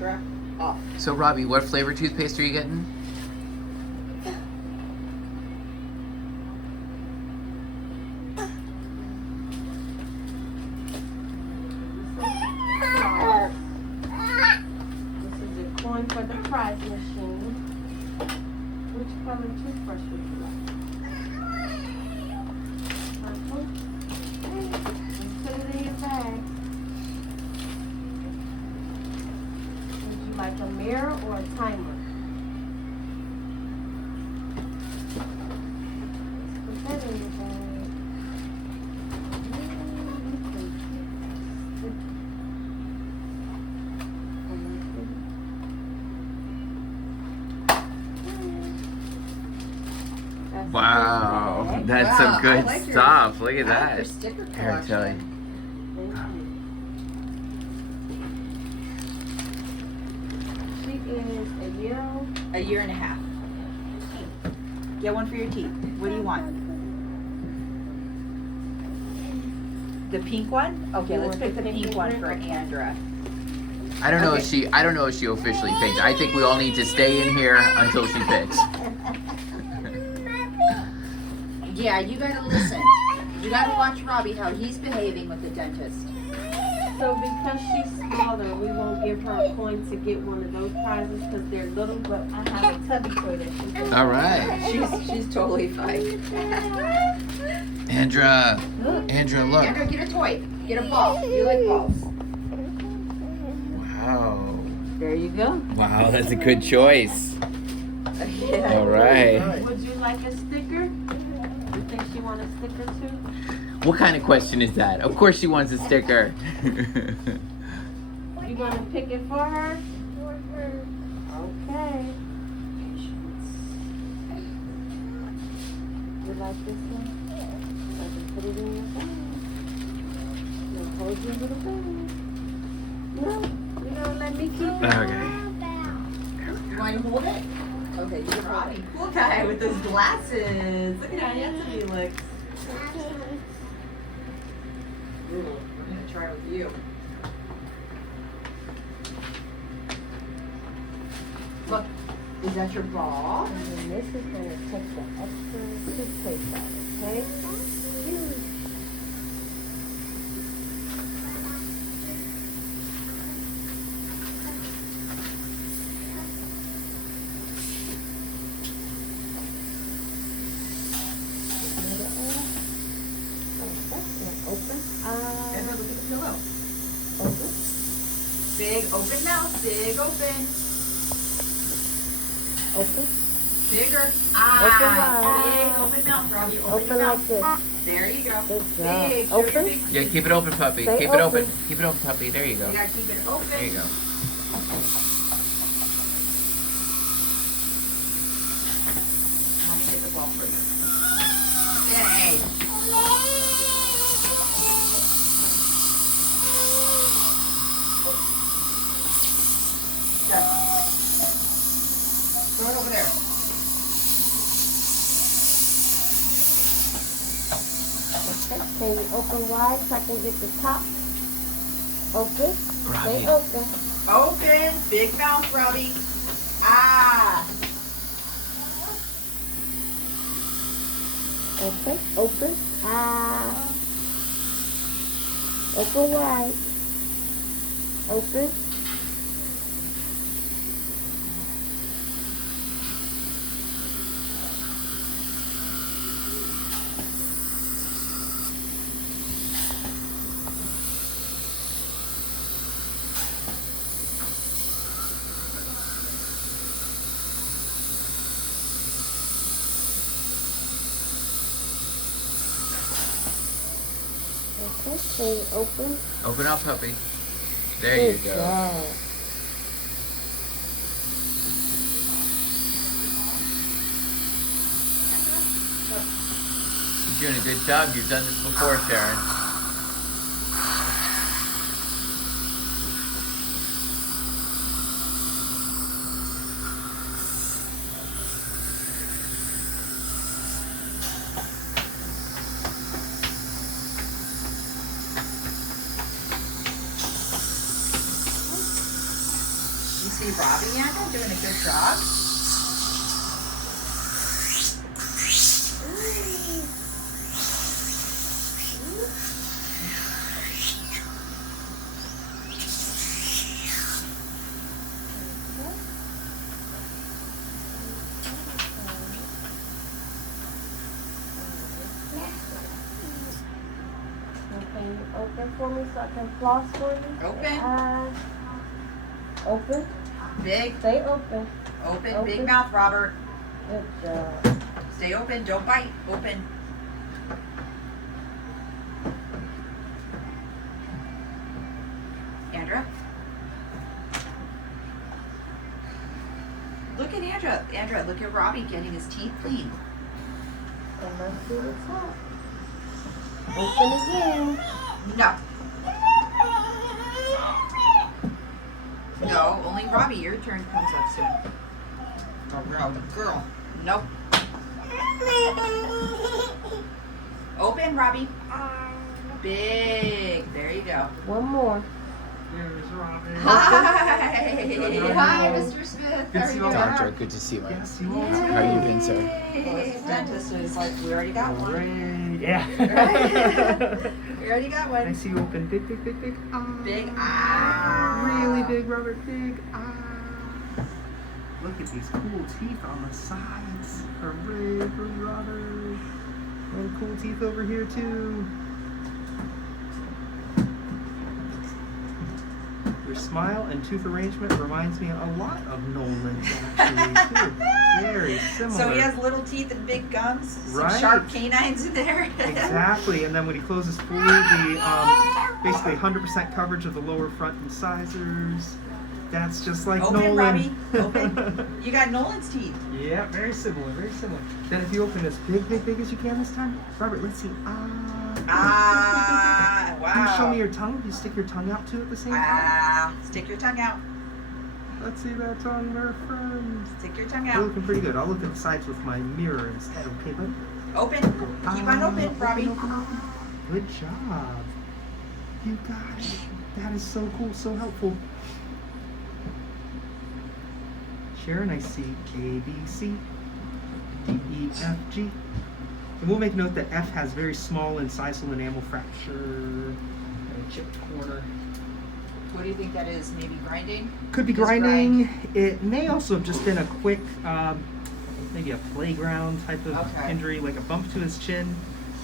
Andra off. So, Robbie, what flavor toothpaste are you getting? This is a coin for the prize machine. Which color toothbrush would you like? Purple? Let's put it in your bag. Would you like a mirror or a timer? Let's put that in your bag. Wow, that's Wow, some I good like your- stuff. Look at I like that. your sticker Here, I'll tell you. She is a year old. A year and a half. Get one for your teeth. What do you want? The pink one? Okay, You let's want pick the the pink pink one and for red? Andra. I don't know Okay. if she officially picked. I think we all need to stay in here until she picks. Yeah, you gotta listen. You gotta watch Robbie how he's behaving with the dentist. So because she's smaller, we won't give her a coin to get one of those prizes because they're little, but I have a tubby toy that she can. All right, She's totally fine. Andra. Look. Andra, look. Andra, get a toy. Get a ball. You like balls. Wow. There you go. Wow, that's a good choice. Yeah. All right. Would you like a sticker? You think she want a sticker too? What kind of question is that? Of course she wants a sticker. You gonna pick it for her? Okay. You like this one? I can put it in your bag. You'll hold your little bag. No, you don't let me keep it. Okay. You want to hold it? Okay, you're Robbie. Cool guy with those glasses. Look at how handsome he looks. Ooh, we're gonna try with you. Look, is that your ball? And then this is gonna take the extra toothpaste out, okay? Open. Andra, look at the pillow. Open. Big open mouth, big open. Open. Bigger. wide. Big open mouth, Robbie. Open Open your like mouth. this. There you go. Good job. Big. Show your Open. big Yeah, keep it open, puppy. Stay Keep it open. open. Keep it open, puppy. There you go. You gotta keep it open. There you go. Let me get the ball for you. Hey. Good. Throw it over there. Okay. Can you open wide so I can get the top? Open. Robbie. Stay open. Open. Big mouth, Robbie. Ah. Okay. Open. Open wide. Open. Okay. Can you open? Open up, puppy. There you Good go. job. You're doing a good job. You've done this before, Sharon. See Robbie and Andra doing a good job. Okay, open for me so I can floss for you. Open. Open. Big. Stay open. Open. Big mouth, Robert. Good job. Stay open. Don't bite. Open. Andra. Look at Andra. Andra, look at Robbie getting his teeth cleaned. And let's see what's up. Open again. No. No, only Robbie. Your turn comes up soon. Oh, the girl. Nope. Open, Robbie. Big. There you go. One more. There's Robin. Hi. Hi, Mr. Smith. Good How to are see you you all. doing? Andra, good to see you. Yes, you are. How you been, sir? This dentist is like, we already got one. Hooray. Yeah. We already got I one. see you open. Big, big, big, big. Big. Ah. Really big, Robert. Big. Look at these cool teeth on the sides. Hooray for Robert. And cool teeth over here, too. Your smile and tooth arrangement reminds me a lot of Nolan's, actually, too. Very similar. So he has little teeth and big gums, some Right. sharp canines in there. Exactly, and then when he closes fully, the basically 100% coverage of the lower front incisors. That's just like Open, Nolan. Robbie. Open. You got Nolan's teeth. Yeah, very similar, very similar. Then if you open as big, big, big as you can this time, Robert, let's see. Ah, wow. Can you show me your tongue? You stick your tongue out too at the same time. Ah, stick your tongue out. Let's see that tongue, my friend. Stick your tongue You're out. looking pretty good. I'll look at the sides with my mirror instead, okay, bud? Open. Keep on open, Robbie. Open. Good job. You got it. That is so cool, so helpful. Sharon, I see A, B, C, D, E, F, G. And we'll make note that F has very small incisal enamel fracture and a chipped corner. What do you think that is? Maybe grinding? Could be Just grinding. It may also have just been a quick, maybe a playground type of Okay. injury, like a bump to his chin,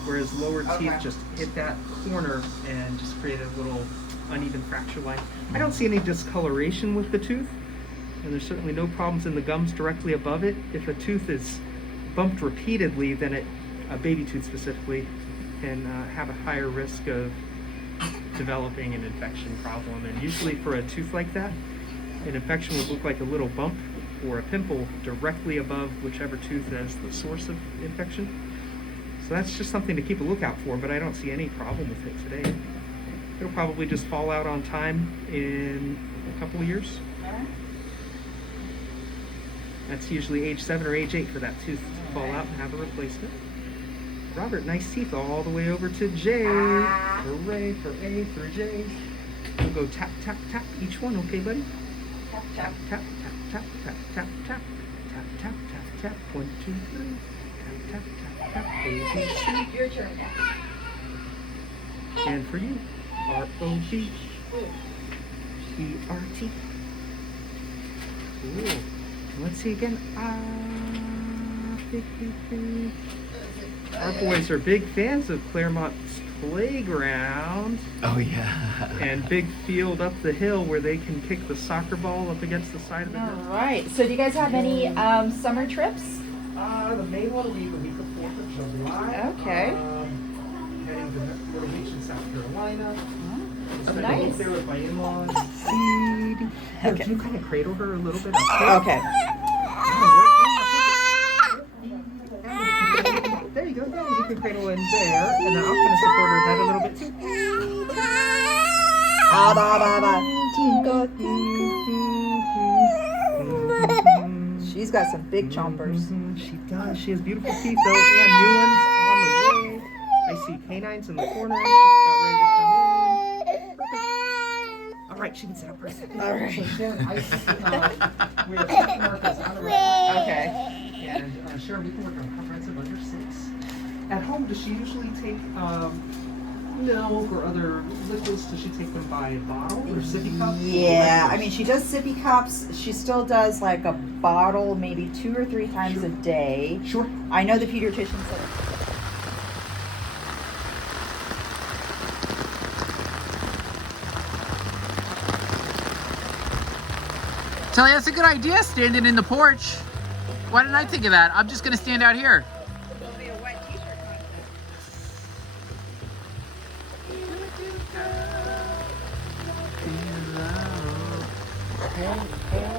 where his lower teeth Okay. just hit that corner and just created a little uneven fracture line. I don't see any discoloration with the tooth, and there's certainly no problems in the gums directly above it. If a tooth is bumped repeatedly, then a baby tooth specifically, can have a higher risk of developing an infection problem. And usually for a tooth like that, an infection would look like a little bump or a pimple directly above whichever tooth is the source of infection. So that's just something to keep a lookout for, but I don't see any problem with it today. It'll probably just fall out on time in a couple of years. Alright. That's usually age 7 or age 8 for that tooth to fall out and have a replacement. Robert, nice teeth all the way over to J. Hooray for A, for J. We'll go tap, tap, tap each one, okay, buddy? Tap, tap. Tap, tap, tap, tap, tap, tap. Tap, tap, tap, tap. 1, 2, 3. Tap, tap, tap, tap. A, B, C. Your turn now. And for you, R-O-B. E-R-T. Cool. And let's see again. Big, big, big. Our boys are big fans of Claremont's playground Oh, yeah. and big field up the hill where they can kick the soccer ball up against the side of the All hill. right. So do you guys have any summer trips? The main one will be the week of 4th of July. Okay. Heading to Myrtle Beach in South Carolina. Spend a Nice. week there with my in-laws. Okay. Can you kind of cradle her a little bit? Okay. There you go. Yeah, you can cradle in there, and then I'll kind of support her head a little bit too. She's got some big chompers. She does. She has beautiful teeth, though, and new ones on the way. I see canines in the corner. Just about ready to come in. Perfect. All right, she can sit up first. All So right. Sharon, I see, we have check markers on the right. Okay. And Sharon, we can work on comprehensive under 6. At home, does she usually take milk or other liquids? Does she take them by bottle or sippy cup? Yeah, I mean, she does sippy cups. She still does like a bottle maybe 2 or 3 times a day. Sure. I know the pediatrician said. Tell you, that's a good idea, standing in the porch. Why didn't I think of that? I'm just gonna stand out here. There'll be a wet t-shirt contest. Hey, hey.